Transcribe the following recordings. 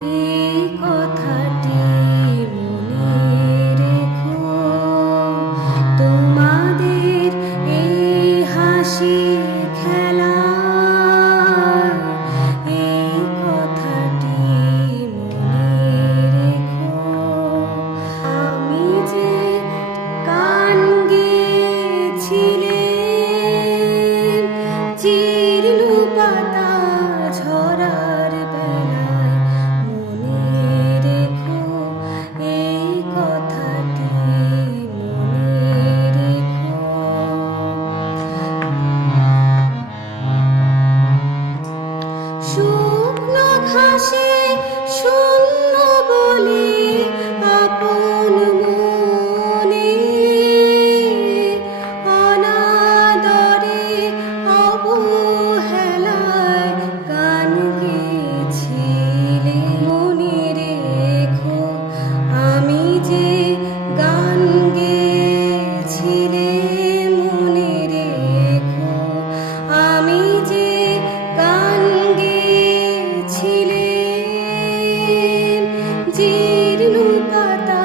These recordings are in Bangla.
এই কথাটি মনে রেখো, তোমাদের এই হাসি খেলায়। এই কথাটি মনে রেখো, আমি যে গান গেয়েছিলেম জীর্ণ পাতা ঝরার বেলায়। মনে রেখো এই কথাটি, মনে রেখো। শুকনো ঘাসে শূন্য বলে আপন মনে অনাদরে অবহেলায় গান গেয়েছিলে। মনে রেখো আমি যে গান গেয়েছিলে। মনে রেখো আমি যে গান গেয়েছিলেম জীর্ণ পাতা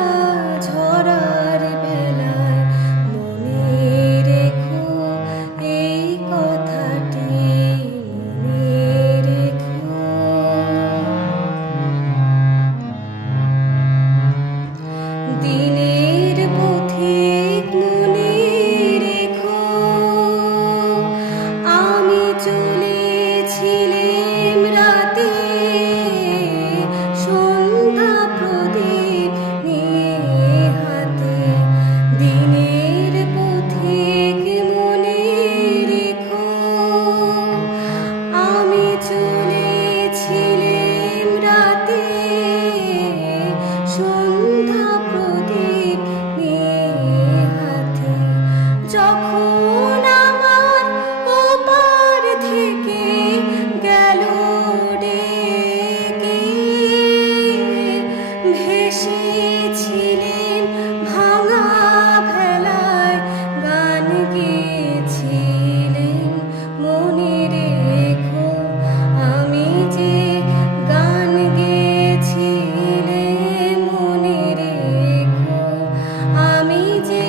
ঝরার বেলায়। মনে রেখো এই কথাটি, মনে রেখো। দিনের পথিক মনে রেখো, আমি চলেছিলেম রাতে সন্ধ্যা প্রদীপ নিয়ে হাতে। দিনের পথিক মনে রেখো, আমি চলেছিলেম রাতে সন্ধ্যা প্রদীপ নিয়ে হাতে। যখন আমার ওপার থেকে গেল ডেকে, ভেসেছিলেন ভাঙা ভেলায় গান গেয়েছিলেন। মনে রেখো আমি যে গান গেয়েছিলেম। মনে রেখো আমি যে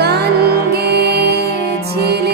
গান গেয়েছিলেম।